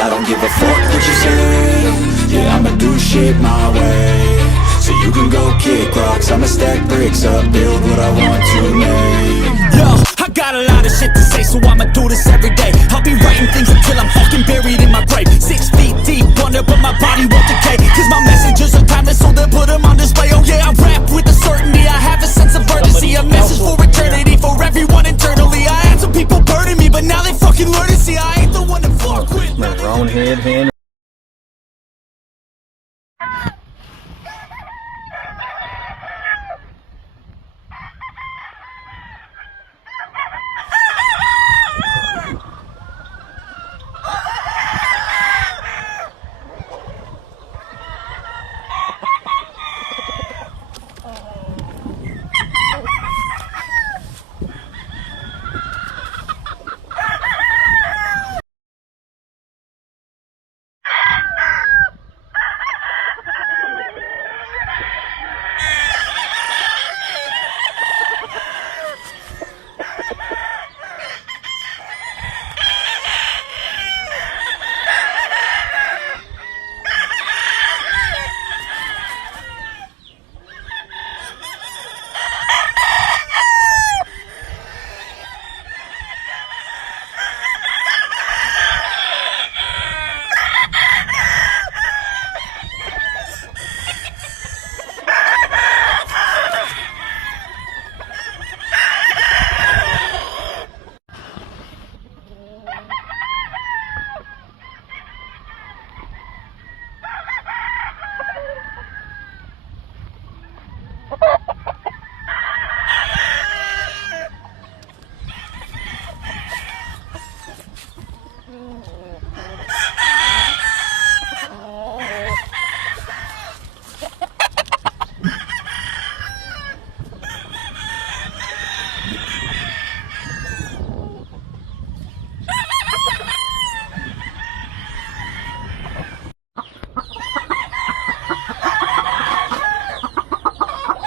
I don't give a fuck what you say. Yeah, I'ma do shit my way. So you can go kick rocks, I'ma stack bricks up, build what I want to make. Yo, I got a lot of shit to say, so I'ma do this every day. I'll be writing things until I'm fucking buried in my grave. 6 feet deep under, but my body won't decay. Cause my messages are timeless, so they'll put them on display. Oh yeah, I rap with a certainty, I have a sense of urgency. A message for eternity, for everyone internally. I had some people burning me, but now they fucking learn to see I ain't the one to fuck with. My round head hand.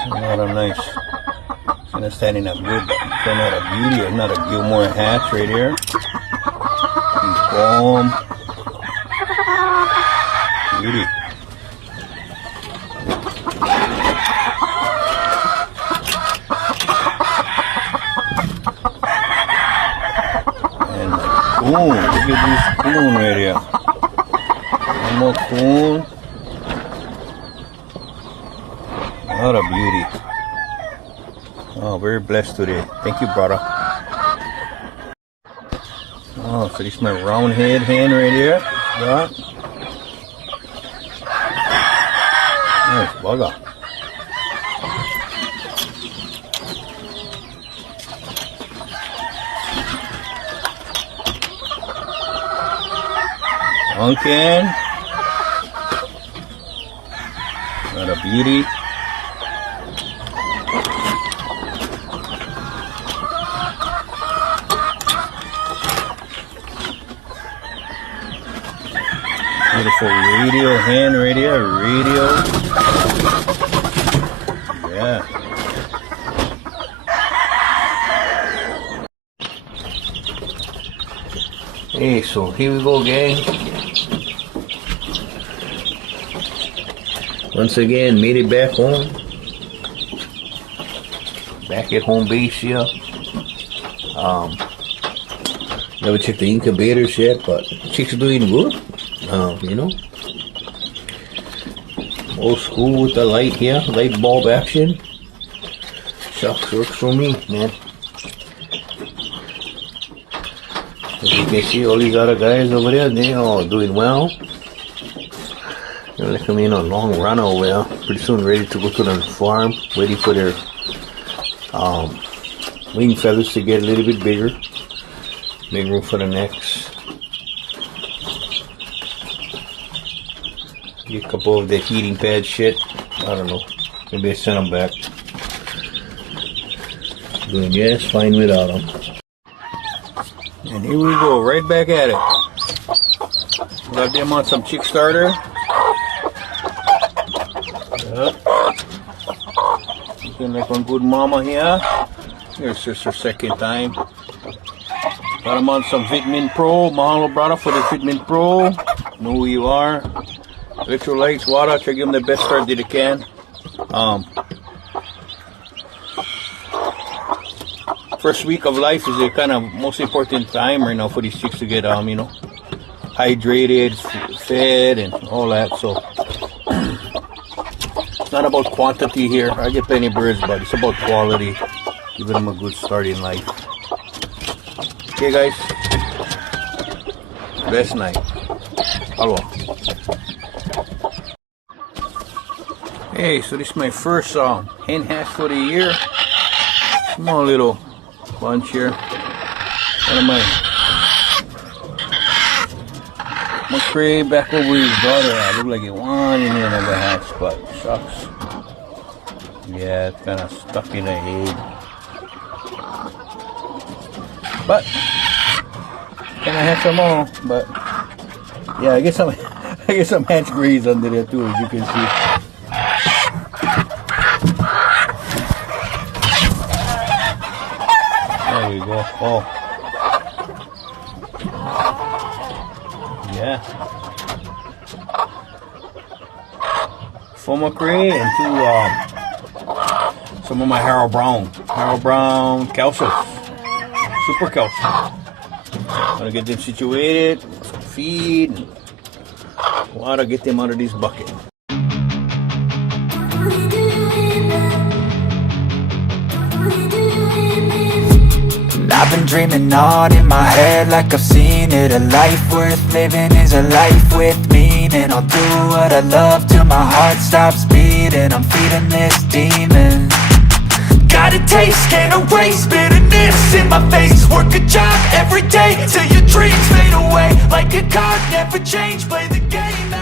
Not a nice, kind of standing up good, but not a beauty, or not a Gilmore hatch right here. He's calm. Beauty. And the coon, look at this coon right here. One more coon. What a beauty. Oh, very blessed today. Thank you, brother. Oh, so this is my round head hen right here. Yeah. Nice bugger. Pumpkin. What a beauty. Beautiful radio, hand radio, yeah. Hey, so here we go, gang. Once again, made it back home. Back at home base here. Never checked the incubators yet, but chicks are doing good. You know, old school with the light here, light bulb action. Shucks, works for me, man. As you can see, all these other guys over there, they all doing well. They're like I'm in a long run over there. Pretty soon ready to go to the farm, waiting for their wing feathers to get a little bit bigger. Make room for the necks. Get a couple of the heating pad shit. I don't know. Maybe I send them back. Doing just fine without them. And here we go, right back at it. Got them on some chick starter. Yep. Looking like one good mama here. Here's just her second time. Got them on some Vitamin Pro. Mahalo brother for the Vitamin Pro. Know who you are. Electrolytes, water. Try to give them the best start that they can. First week of life is the kind of most important time right now for these chicks to get you know, hydrated, fed, and all that. So it's not about quantity here. I get plenty of birds, but it's about quality. Giving them a good start in life. Okay, guys. Best night. Hello. Hey, so this is my first hen hatch for the year. Small little bunch here. One of my McRae back over his daughter. I look like it one in here never hatched, but shucks. Yeah, it's kind of stuck in the egg. But can I hatch them all? But yeah, I get some hatch grays under there too, as you can see. There we go. Oh, yeah. 4 McRae and 2 some of my Harold Brown Kelsos. Super Kelsos. Gonna get them situated, some feed, and water, get them out of this bucket. I've been dreaming on in my head like I've seen it. A life worth living is a life with meaning. I'll do what I love till my heart stops beating. I'm feeding this demon. Got a taste, can't erase bitterness in my face. Work a job every day till your dreams fade away. Like a card, never change, play the game.